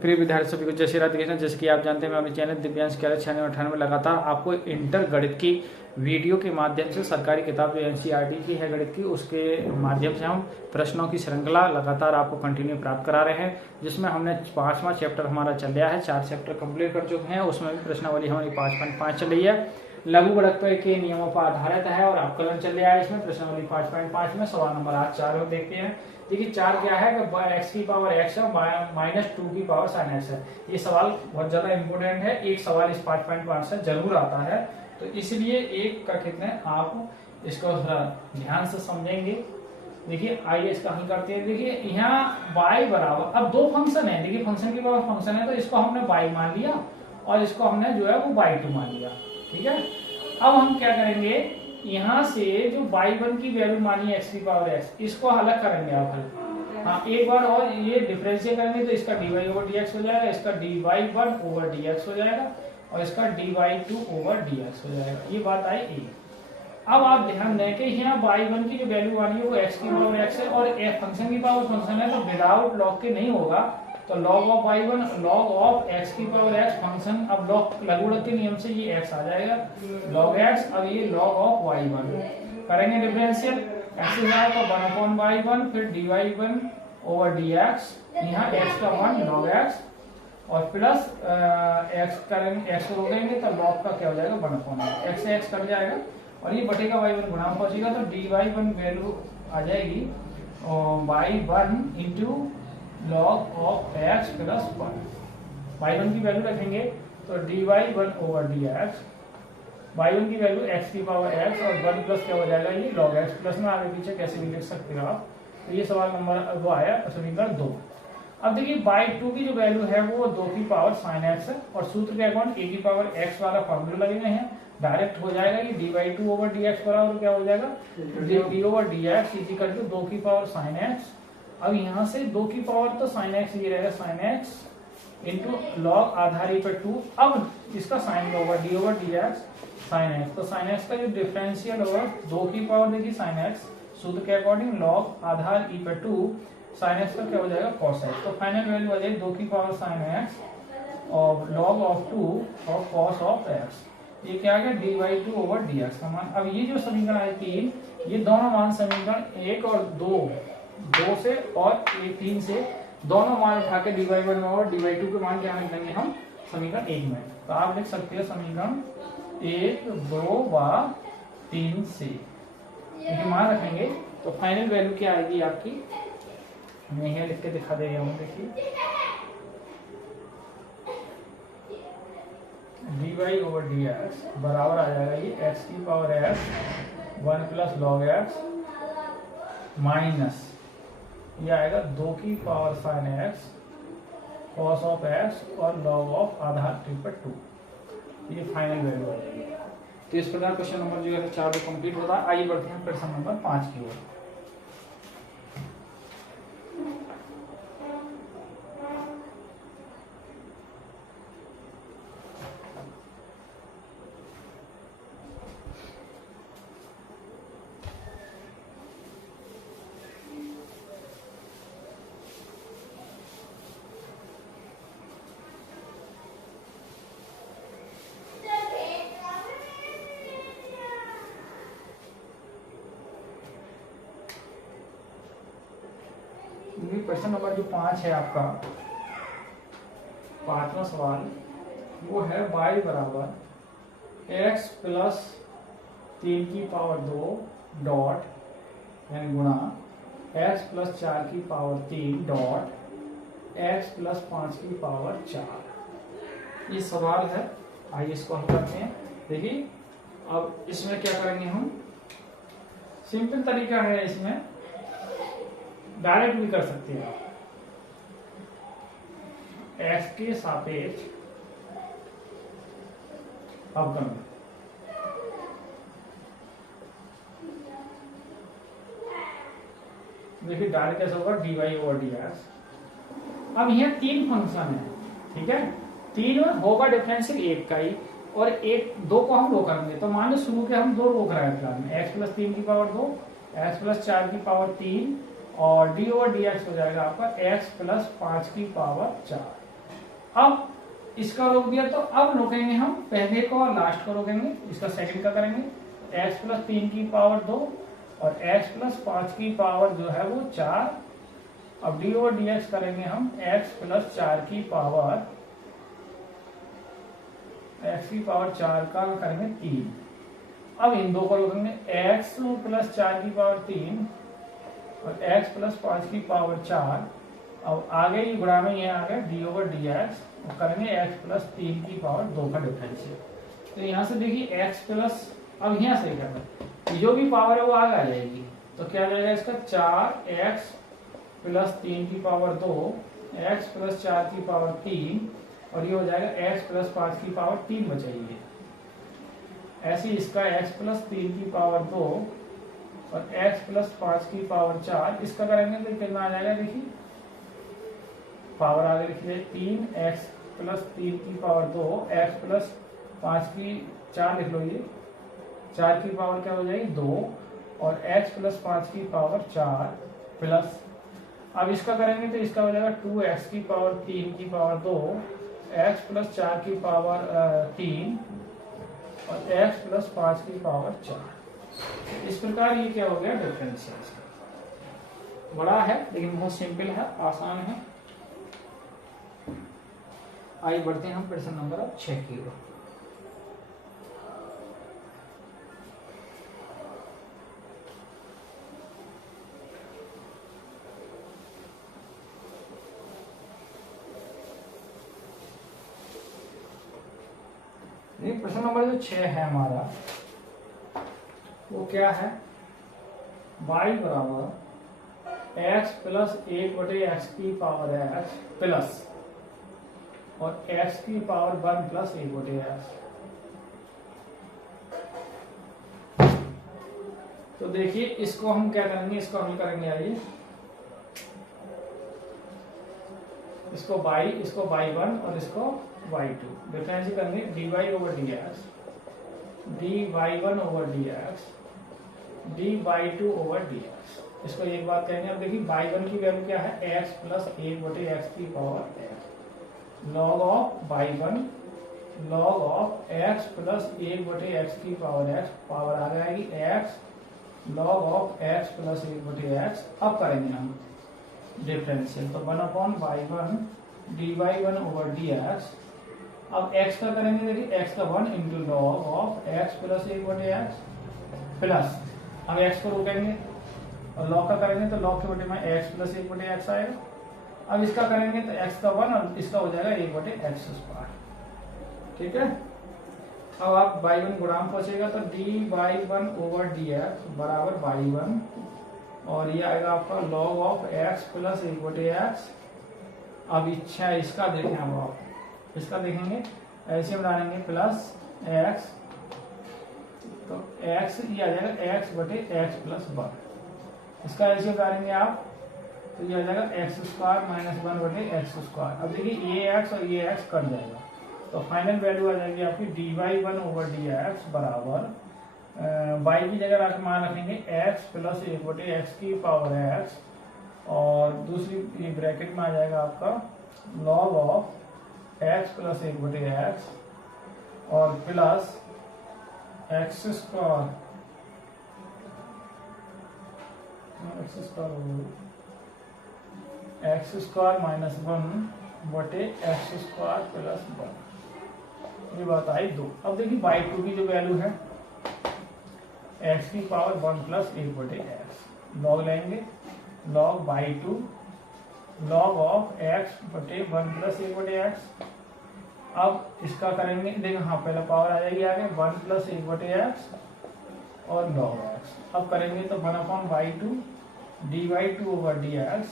प्रिय विद्यार्थी सभी को जय श्री राधे कृष्ण। जैसे कि आप जानते हैं मैं अपने चैनल दिव्यांश कैरेट 96 में लगातार आपको इंटर गणित की वीडियो के माध्यम से सरकारी किताब जो एनसीईआरटी की है गणित की, उसके माध्यम से हम प्रश्नों की श्रृंखला लगातार आपको कंटिन्यू प्राप्त करा रहे हैं, जिसमें हमने 5वां चैप्टर हमारा चल रहा है। 4 चैप्टर कंप्लीट कर चुके हैं। उसमें भी प्रश्नावली हमारी 5.5 चल रही है, लघु गणित के नियमों पर आधारित है और अवकलन चल रहा है। इसमें प्रश्नावली 5.5 में सवाल नंबर आज 4 में देखते हैं। देखिए 4 क्या है कि x की पावर x है -2 की पावर sin x है। ये सवाल बहुत ज्यादा इंपोर्टेंट है। एक सवाल इस 5.5 से जरूर आता है, तो इसलिए एक का कहते हैं आप इसको थोड़ा ध्यान से समझेंगे। देखिए आइए इसका हल करते हैं। देखिए यहाँ y बराबर, अब दो फंक्शन है। देखिए फंक्शन की पावर फंक्शन है, तो इसको हमने y मान लिया और इसको हमने जो है वो y2 मान लिया। ठीक है, अब हम क्या करेंगे, यहाँ से जो y1 की वैल्यू मानी x की पावर x, इसको अलग करेंगे आप हल। हाँ एक बार और ये डिफरेंशिएट करेंगे तो इसका dy/dx हो जाएगा, इसका dy1/dx हो जाएगा और इसका dy2/dx हो जाएगा। ये बात आई एक। अब आप ध्यान दें कि यहाँ y1 की जो वैल्यू आनी है वो x की पावर x है और फंक्शन की पावर फंक्शन है, तो विदाउट लॉग के नहीं होगा। तो log of y1 log of x की पावर x फंक्शन, अब लॉग लघुगणक के नियम से ये x आ जाएगा log x। अब ये log ऑफ y1 करेंगे डिफरेंशियल, x से जाए तो 1/y1 फिर dy1/dx, यहाँ x का 1 log x और प्लस x करेंगे, x को रोकेंगे तो log का क्या हो जाएगा 1/x, x से x कट जाएगा और ये बटेगा y1 गुणा में पहुंचेगा, तो dy1 वैल्यू आ जाएगी y1 into log of x plus 1। y1 की वैल्यू रखेंगे तो dy1/dx, y1 की वैल्यू x की पावर x और 1 प्लस क्या हो जाएगा ये log x। प्लस में आगे पीछे कैसे भी लिख सकते हो आप। तो ये सवाल नंबर 2 आया, समीकरण 2। अब देखिए y2 की जो वैल्यू है वो 2 की पावर sin x है और सूत्र के अकॉर्डिंग a की पावर x वाला फॉर्मूला लगे हुए हैं, डायरेक्ट हो जाएगा ये dy2/dx बराबर क्या हो जाएगा d/dx इज इक्वल टू 2 की पावर sin x। अब यहाँ से 2 की पावर तो sin x ये रहेगा sin x इंटू लॉग आधार e पर 2। अब इसका साइन होगा d/dx sin x, तो sin x का जो डिफरेंशियल होगा 2 की पावर देखिए sin x सूत्र के अकॉर्डिंग log आधार e पर 2 sin x का क्या हो जाएगा cos x। तो फाइनल वैल्यू आ जाएगी 2 की पावर sin x और log ऑफ 2 और cos ऑफ x। ये क्या आ गया dy2/dx का मान। अब ये जो समीकरण है 3, ये दोनों मान समीकरण 1 और 2 से और 3 से दोनों मान उठा के dy1 और dy2 के मान क्या लिख देंगे हम समीकरण 1 में। तो आप लिख सकते हैं समीकरण 1, 2 व 3 से ये मान रखेंगे तो फाइनल वैल्यू क्या आएगी आपकी, मैं यहाँ लिख के दिखा दे रहा हूँ। देखिए dy/dx बराबर आ जाएगा ये x की power x 1 plus log x minus ये आएगा 2 की power sin x cos of x और log ऑफ आधार e पर 2। ये फाइनल वैल्यू आ जाएगी। तो इस प्रकार क्वेश्चन नंबर जो है 4 कंप्लीट होता है। आइए बढ़ते हैं प्रश्न नंबर 5 की ओर। प्रश्न नंबर जो 5 है आपका 5वां सवाल, वो है y बराबर x प्लस 3 की पावर 2 डॉट यानी गुणा x प्लस 4 की पावर 3 डॉट x प्लस 5 की पावर 4। ये सवाल है, आइए इसको हल करते हैं। देखिए अब इसमें क्या करेंगे हम, सिंपल तरीका है, इसमें डायरेक्ट भी कर सकते हैं आप। x के सापेक्ष अवकलन, देखिए डायरेक्ट कैसे होगा dy/dx। अब यहाँ 3 फंक्शन है, ठीक है, 3 होगा डिफरेंशियल 1 का ही और 2 को हम रो करेंगे। तो मान लो शुरू के हम 2 रोक रहे हैं फिलहाल में, x प्लस 3 की पावर 2 x प्लस 4 की पावर 3 और d/dx हो जाएगा आपका x प्लस 5 की पावर 4। अब इसका रोक दिया तो अब रोकेंगे हम पहले को और लास्ट को रोकेंगे। इसका सेकंड का करेंगे x प्लस 3 की पावर 2 और x प्लस 5 की पावर जो है वो 4। अब डी ओवर डी एक्स करेंगे हम x प्लस 4 की पावर 4 का करेंगे 3। अब इन दो को रोकेंगे x प्लस 4 की पावर 3 और x प्लस 5 की पावर 4। अब आगे ही गुणा में ये आ गया डी ओवर डी एक्स, करेंगे x प्लस 3 की पावर 2 का डिफरेंशियल। तो यहाँ से देखिए x प्लस, अब यहाँ से करना है जो भी पावर है वो आगे आ जाएगी, तो क्या आ जाएगा इसका 4x प्लस 3 की पावर 2, x प्लस 4 की पावर 3 और ये हो जाएगा x प्लस 5 की पावर 3 बचेगी। ऐसे इसका x प्लस 3 की पावर 2 और x प्लस 5 की पावर 4, इसका करेंगे तो कितना आ जाएगा देखिए, पावर आगे लिखिए 3x प्लस 3 की पावर 2, x प्लस 5 की 4 लिख लो, ये 4 की पावर क्या हो जाएगी 2 और x प्लस 5 की पावर 4 प्लस, अब इसका करेंगे तो इसका हो जाएगा 2x की पावर 3 की पावर 2, x प्लस 4 की पावर 3 और x प्लस 5 की पावर 4। इस प्रकार ये क्या हो गया डिफरेंशियल। बड़ा है लेकिन बहुत सिंपल है, आसान है। आइए बढ़ते हैं हम प्रश्न नंबर 6 की ओर। प्रश्न नंबर जो 6 है हमारा वो क्या है, y बराबर x प्लस 1/x की पावर x प्लस और x की पावर 1 प्लस 1/x। तो देखिए इसको हम क्या करेंगे, इसको हल करेंगे। आइए इसको y1 और इसको y2 डिफरेंस करेंगे dy over dx, dy1 over dx, dy2 over dx। इसको एक बात कहेंगे। अब देखिए y1 की वैल्यू क्या है, x प्लस 1/x की power x, log of y1 log of x plus 1/x की पावर x, पावर आ जाएगी x log of x plus 1/x। अब करेंगे हम डिफरेंशियल, तो 1/y1 dy1 ओवर dx। अब x का करेंगे, देखिए x का 1 into log of x plus 1/x plus, अब x को रोकेंगे और log का करेंगे तो log के बटे में x प्लस 1/x आएगा। अब इसका करेंगे तो x का 1 और इसका हो जाएगा 1/x²। ठीक है। अब आप y1 गुणांक पहुंचेगा तो dy1 ओवर dx बराबर y1 और ये आएगा आपका log of x plus 1/x। अब इच्छा इसका देखें, अब आप इसका देखेंगे ऐसे में डालेंगे प्लस x, तो x ये आ जाएगा x/x प्लस 1। इसका ऐसे डालेंगे आप तो ये आ जाएगा x² माइनस 1/x²। अब देखिए ये x और ये x कट जाएगा तो फाइनल वैल्यू आ जाएगी आपकी dy1 ओवर dx बराबर y की जगह मान रखेंगे x प्लस 1/x की पावर x और दूसरी ये ब्रैकेट में आ जाएगा आपका log of x plus 1/x और plus x² x² minus 1/x² plus 1। ये बात आई 2। अब देखिए y2 की जो वैल्यू है x की पावर 1 प्लस 1/x, लॉग लेंगे log y2 log of x बटे 1 प्लस 1/x। अब इसका करेंगे, देखो हाँ पहला पावर आ जाएगी आगे 1 प्लस 1/x और log x। अब करेंगे तो 1/y2 dy2 ओवर dx।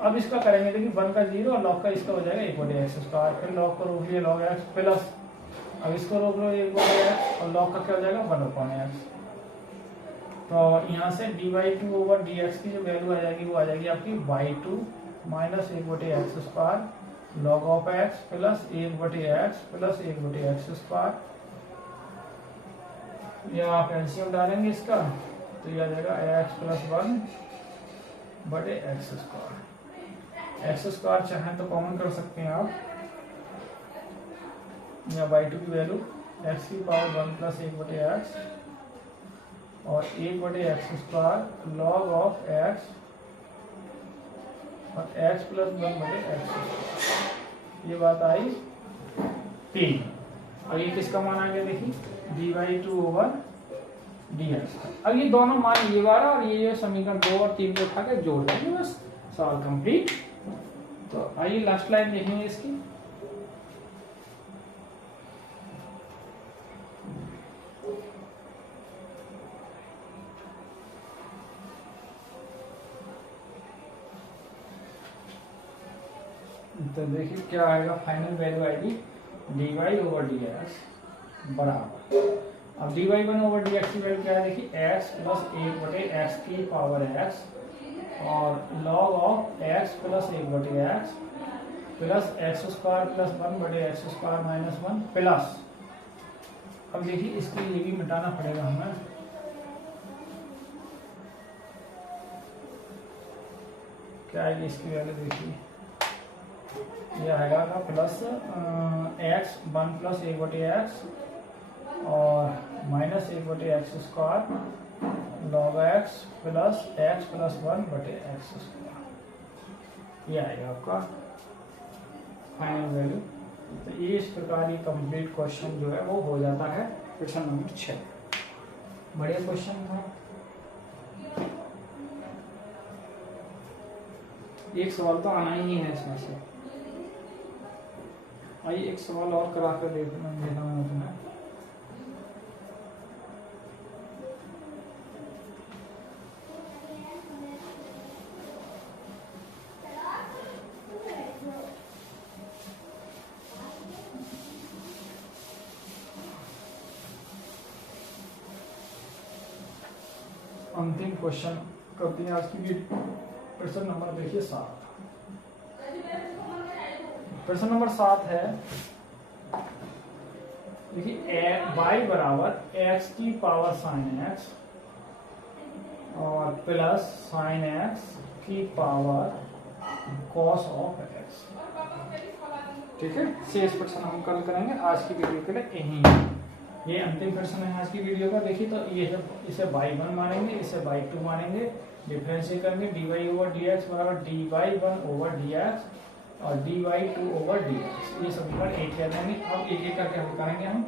अब इसका करेंगे, देखिए 1 का 0 और log का इसका हो जाएगा 1/x²। फिर log को रोक लिया log x प्लस, अब इसको रोक लो 1/x और log का क्या हो जाएगा 1/x। तो यहाँ से dy2 ओवर dx की जो वैल्यू आ जाएगी वो आ जाएगी आपकी y2 minus 1/x² log of x plus 1/x plus 1/x²। या आप एलसीएम डालेंगे इसका तो ये आ जाएगा x प्लस 1/x²। x² चाहे तो कॉमन कर सकते हैं आप, या बाई टू की वैल्यू एक्स की पावर 1 प्लस 1/x और 1/x² log ऑफ x और x प्लस 1/x। ये बात आई 3। और ये किसका मान आ गया देखिए dy/2/dx। अब ये दोनों मान ये वाला और ये समीकरण 2 और 3 को उठा के जोड़ देंगे, बस सवाल कंप्लीट। तो आइए लास्ट लाइन देखेंगे इसकी। तो देखिए क्या आएगा, फाइनल वैल्यू आएगी dy/dx बराबर, अब dy1/dx की वैल्यू क्या है देखिए x प्लस 1/x की पावर x और log of x plus 1/x plus x² plus 1/x² minus 1 plus, अब देखिए इसके लिए भी मिटाना पड़ेगा हमें, क्या आएगी इसकी वैल्यू देखिए, यह आएगा प्लस x 1 प्लस 1/x और minus 1/x² log x plus x plus 1/x²। ये आएगा आपका फाइनल वैल्यू। तो ये इस प्रकार ये कंप्लीट क्वेश्चन जो है वो हो जाता है क्वेश्चन नंबर 6। बढ़िया क्वेश्चन था। एक सवाल तो आना ही है इसमें से। आइए एक सवाल और करा कर देता हूँ तुम्हें। अंतिम क्वेश्चन करते हैं आज की वीडियो। प्रश्न नंबर देखिए 7। प्रश्न नंबर 7 है देखिए y बराबर x की पावर साइन x और प्लस साइन x की पावर कॉस ऑफ x। ठीक है, शेष प्रश्न हम कल करेंगे। आज की वीडियो के लिए यही है, ये अंतिम प्रश्न है आज की वीडियो का। देखिए तो ये जब इसे y1 मानेंगे, इसे y2 मानेंगे, डिफरेंशिएट करेंगे dy/dx बराबर dy1/dx और dy2/dx। ये समीकरण एक कर देंगे। अब एक एक करके हल करेंगे हम।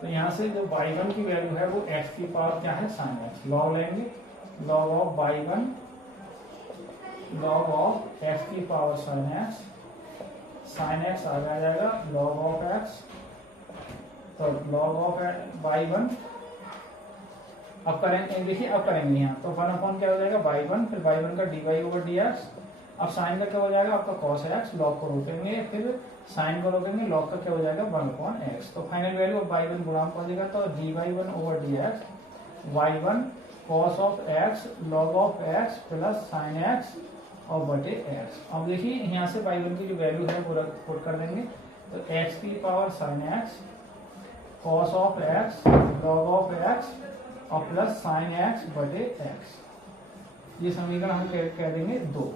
तो यहाँ से जो y1 की वैल्यू है वो x की पावर क्या है साइन x, लॉग लेंगे, log of y1 log of x की power sine x, sine x आगे आ जाएगा log ऑफ x, तो log ऑफ y1। अब करेंगे देखिए, अब करेंगे यहाँ तो 1 क्या हो जाएगा y1, फिर y1 का dy/dx। अब साइन का क्या हो जाएगा आपका cos x, log को रोकेंगे, फिर साइन को रोकेंगे, log का क्या हो जाएगा 1/x। तो फाइनल वैल्यू ऑफ y1 गुणांक हो जाएगा, तो dy1/dx y1 cos of x log of x plus sign x और बटे x। अब देखिए यहाँ से y1 की जो वैल्यू है वो पुट कर देंगे, तो x की power sine x cos of x log of x और प्लस साइन x बटे x। ये समीकरण हम कह देंगे 2।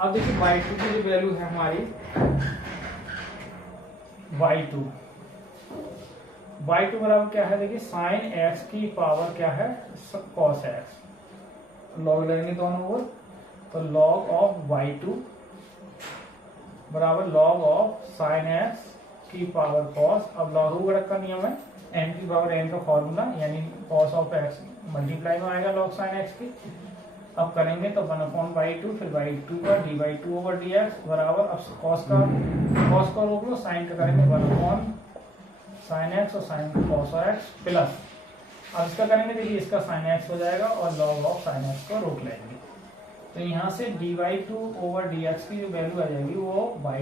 अब देखिए y2 की जो वैल्यू है हमारी y2 बराबर क्या है देखिए साइन x की पावर क्या है cos x, लॉग लेंगे दोनों ओर, तो log ऑफ y2 बराबर log ऑफ साइन x की पावर cos। अब लॉगरिथम का नियम है n की पावर n का फॉर्मूला, यानी cos ऑफ x मल्टीप्लाई में आएगा log साइन x की। अब करेंगे तो 1/y2 फिर y2 का dy2/dx बराबर, अब cos को रोक लो, साइन का करेंगे 1/sin x और साइन cos x प्लस, अब इसका करेंगे देखिए इसका साइन x हो जाएगा और log ऑफ साइन x को रोक लेंगे। तो यहाँ से dy2/dx की जो वैल्यू आ जाएगी वो y